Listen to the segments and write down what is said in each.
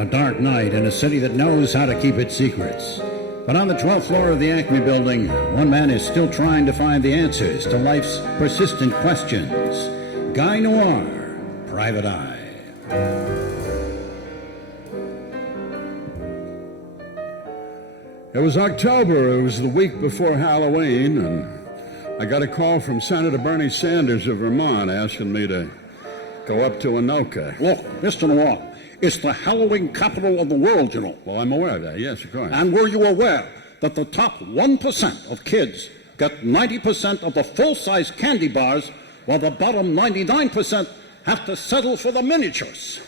A dark night in a city that knows how to keep its secrets. But on the 12th floor of the Acme building, one man is still trying to find the answers to life's persistent questions. Guy Noir, Private Eye. It was October. It was the week before Halloween, and I got a call from Senator Bernie Sanders of Vermont asking me to go up to Anoka. Look, Mr. Noir, it's the Halloween capital of the world, you know. Well, I'm aware of that, yes, of course. And were you aware that the top 1% of kids get 90% of the full-size candy bars, while the bottom 99% have to settle for the miniatures?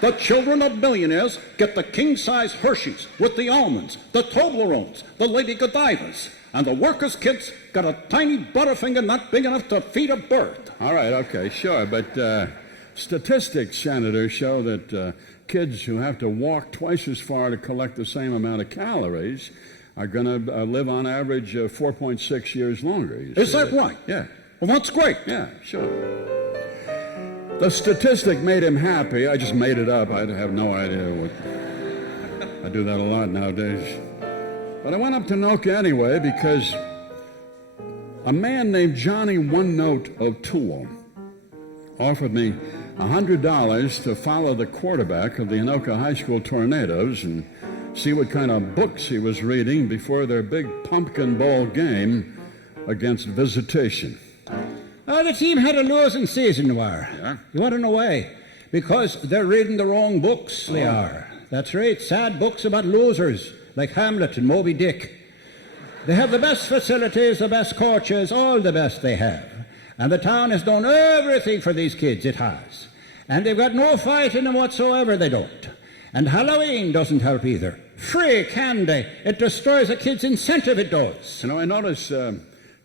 The children of millionaires get the king-size Hershey's with the almonds, the Toblerones, the Lady Godivas, and the workers' kids got a tiny Butterfinger not big enough to feed a bird. All right, okay, sure, but statistics, Senator, show that kids who have to walk twice as far to collect the same amount of calories are going to live on average 4.6 years longer. Is that right? Yeah. Well, that's great. Yeah, sure. The statistic made him happy. I just made it up. I have no idea what... I do that a lot nowadays. But I went up to Anoka anyway because a man named Johnny One Note O'Toole offered me $100 to follow the quarterback of the Anoka High School Tornadoes and see what kind of books he was reading before their big Pumpkin Bowl game against Visitation. The team had a losing season, Noir. Yeah? You want to know why? Because they're reading the wrong books, they are. That's right, sad books about losers, like Hamlet and Moby Dick. They have the best facilities, the best coaches, all the best they have. And the town has done everything for these kids, it has. And they've got no fight in them whatsoever, they don't. And Halloween doesn't help either. Free candy. It destroys a kid's incentive, it does. You know, I notice,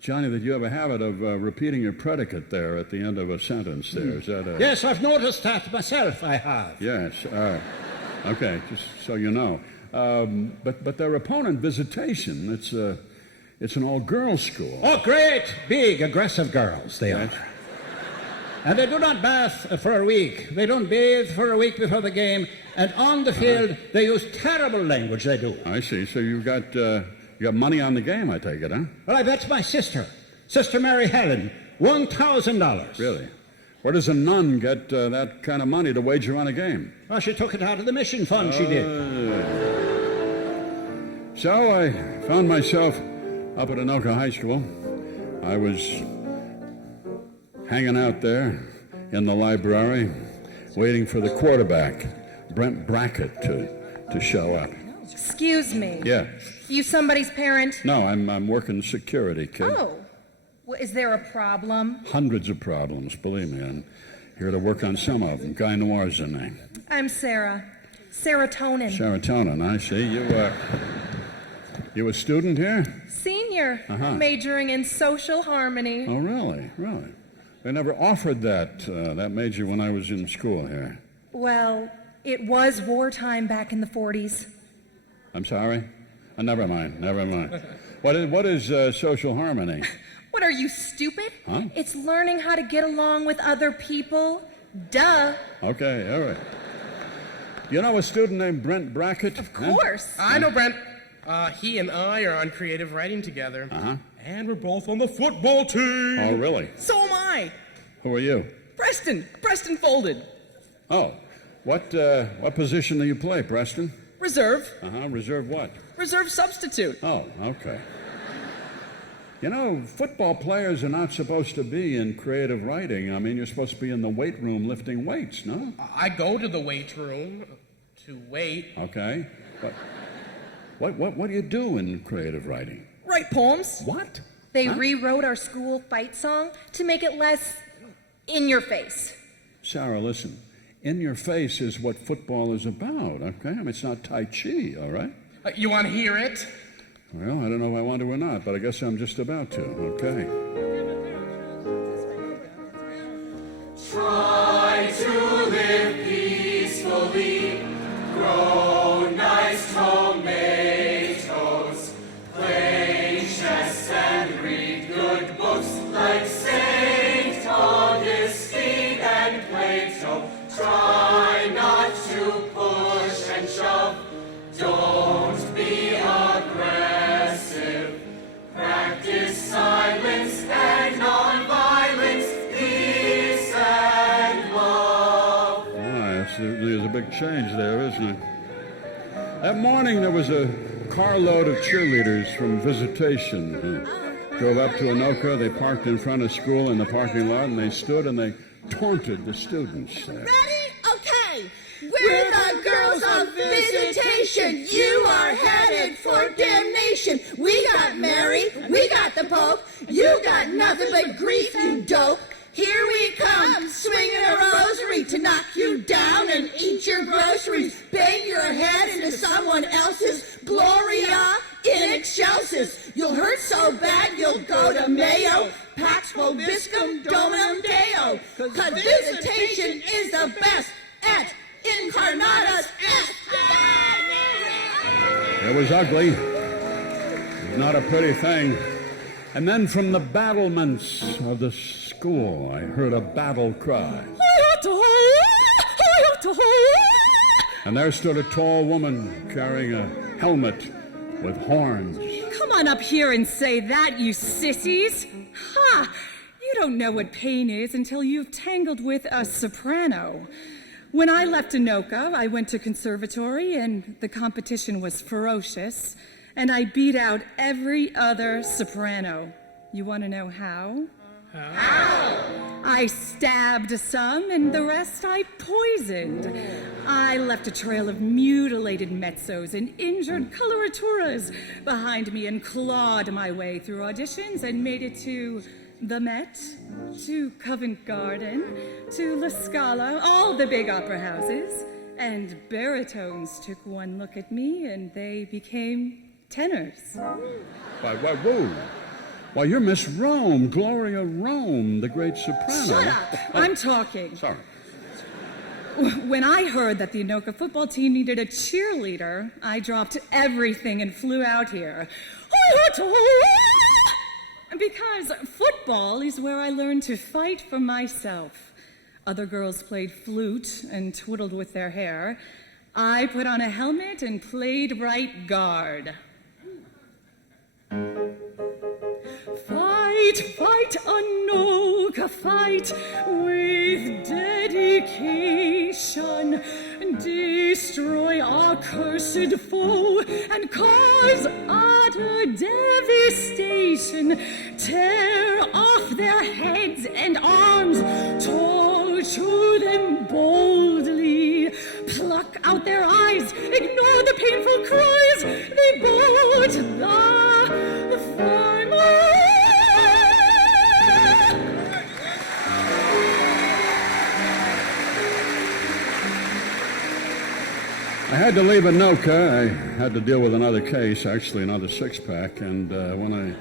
Johnny, that you have a habit of repeating your predicate there at the end of a sentence there. Is that Yes, I've noticed that myself, I have. Yes. Okay, just so you know. But their opponent, Visitation, it's an all-girls school. Oh, great, big, aggressive girls they are. And they do not bath for a week. They don't bathe for a week before the game. And on the field, they use terrible language, they do. I see. So you got money on the game, I take it, huh? Well, I bet my sister, Sister Mary Helen, $1,000. Really? Where does a nun get that kind of money to wager on a game? Well, she took it out of the mission fund, she did. So I found myself up at Anoka High School. I was hanging out there in the library, waiting for the quarterback, Brent Brackett, to show up. Excuse me. Yeah. You somebody's parent? No, I'm working security, kid. Oh. Well, is there a problem? Hundreds of problems, believe me. I'm here to work on some of them. Guy Noir's the name. I'm Sarah. Serotonin. Serotonin, I see. You a student here? Senior. Majoring in social harmony. Oh, really? Really? They never offered that major when I was in school here. Well, it was wartime back in the 40s. I'm sorry? Never mind. What is social harmony? What, are you stupid? Huh? It's learning how to get along with other people. Duh. Okay, all right. You know a student named Brent Brackett? Of course. I know Brent. He and I are on creative writing together. And we're both on the football team. Oh, really? So am I. Who are you? Preston Folded. Oh, what position do you play, Preston? Reserve. Reserve what? Reserve substitute. Oh, okay. You know, football players are not supposed to be in creative writing. I mean, you're supposed to be in the weight room lifting weights, no? I go to the weight room to wait. Okay. But what do you do in creative writing? Write poems. What? They rewrote our school fight song to make it less in your face. Sarah, listen. In your face is what football is about, okay? I mean, it's not Tai Chi, all right? You want to hear it? Well, I don't know if I want to or not, but I guess I'm just about to, okay? Try to live peacefully, grow nice tomatoes, play chess and read good books like St. Augustine and Plato. Try not to big change there, isn't it? That morning, there was a carload of cheerleaders from visitation who drove up to Anoka. They parked in front of school in the parking lot, and they stood and they taunted the students there. Ready? Okay. We're the girls of visitation. You are headed for damnation. We got Mary, we got the Pope. You got nothing but grief, you dope. Here we come, swinging a rosary to knock you down and eat your groceries. Bang your head into someone else's Gloria in excelsis. You'll hurt so bad you'll go to Mayo. Pax vobiscum dominum Deo. 'Cause visitation is the best at Incarnatus est. It was ugly. It was not a pretty thing. And then from the battlements of the school, I heard a battle cry. And there stood a tall woman carrying a helmet with horns. Come on up here and say that, you sissies. Ha! You don't know what pain is until you've tangled with a soprano. When I left Anoka, I went to conservatory, and the competition was ferocious, and I beat out every other soprano. You want to know how? How? I stabbed some, and the rest I poisoned. I left a trail of mutilated mezzos and injured coloraturas behind me and clawed my way through auditions and made it to the Met, to Covent Garden, to La Scala, all the big opera houses. And baritones took one look at me, and they became tenors. Whoa. Why, you're Miss Rome, Gloria Rome, the great soprano. Shut up! Oh. I'm talking. Sorry. When I heard that the Anoka football team needed a cheerleader, I dropped everything and flew out here. Because football is where I learned to fight for myself. Other girls played flute and twiddled with their hair. I put on a helmet and played right guard. Fight, Anoka, fight with dedication. Destroy our cursed foe and cause utter devastation. Tear off their heads and arms, torture them boldly. Pluck out their eyes, ignore the painful cries. They bolt the farmer. I had to leave Anoka. I had to deal with another case, actually another six-pack, and when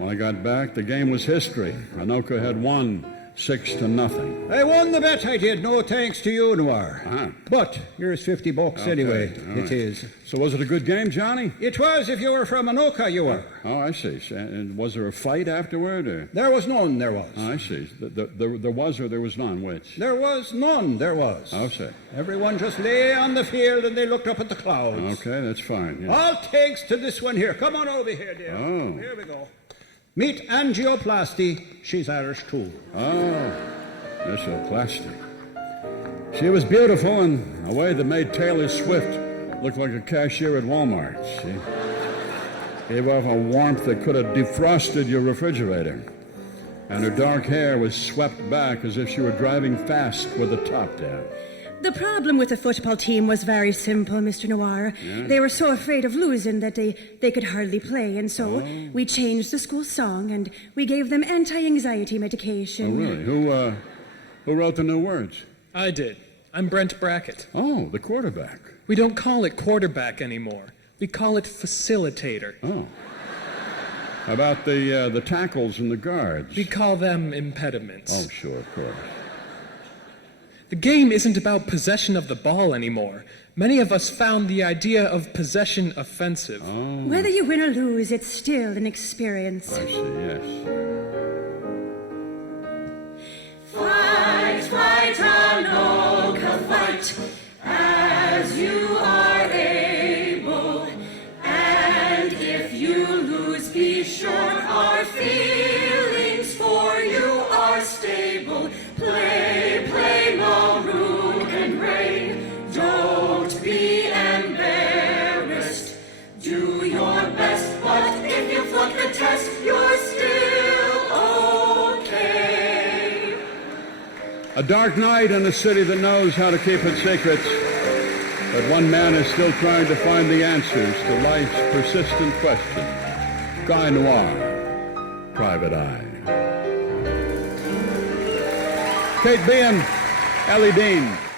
I got back, the game was history. Anoka had won 6-0. I won the bet, I did. No thanks to you, Noir. Uh-huh. But here's $50 anyway. All right. It is. So was it a good game, Johnny? It was. If you were from Anoka, you were. Oh, I see. And was there a fight afterward? Or? There was none, there was. Oh, I see. There was or there was none? Which? There was none, there was. Oh, see. Everyone just lay on the field and they looked up at the clouds. Okay, that's fine. Yeah. All thanks to this one here. Come on over here, dear. Oh. Here we go. Meet angioplasty. She's Irish too. Oh, that's so plastic. She was beautiful in a way that made Taylor Swift look like a cashier at Walmart. She gave off a warmth that could have defrosted your refrigerator. And her dark hair was swept back as if she were driving fast with the top down. The problem with the football team was very simple, Mr. Noir. Yeah. They were so afraid of losing that they could hardly play, and so we changed the school song and we gave them anti-anxiety medication. Oh, really? Who wrote the new words? I did. I'm Brent Brackett. Oh, the quarterback. We don't call it quarterback anymore. We call it facilitator. Oh. How about the tackles and the guards? We call them impediments. Oh, sure, of course. The game isn't about possession of the ball anymore. Many of us found the idea of possession offensive. Oh. Whether you win or lose, it's still an experience. I see, yes. Fight, Anoka, fight, as you are able. And if you lose, be sure our feelings for you are stable. Play, maroon and rain. A dark night in a city that knows how to keep its secrets. But one man is still trying to find the answers to life's persistent questions. Guy Noir, Private Eye. Kate Beahen, Ellie Dehn.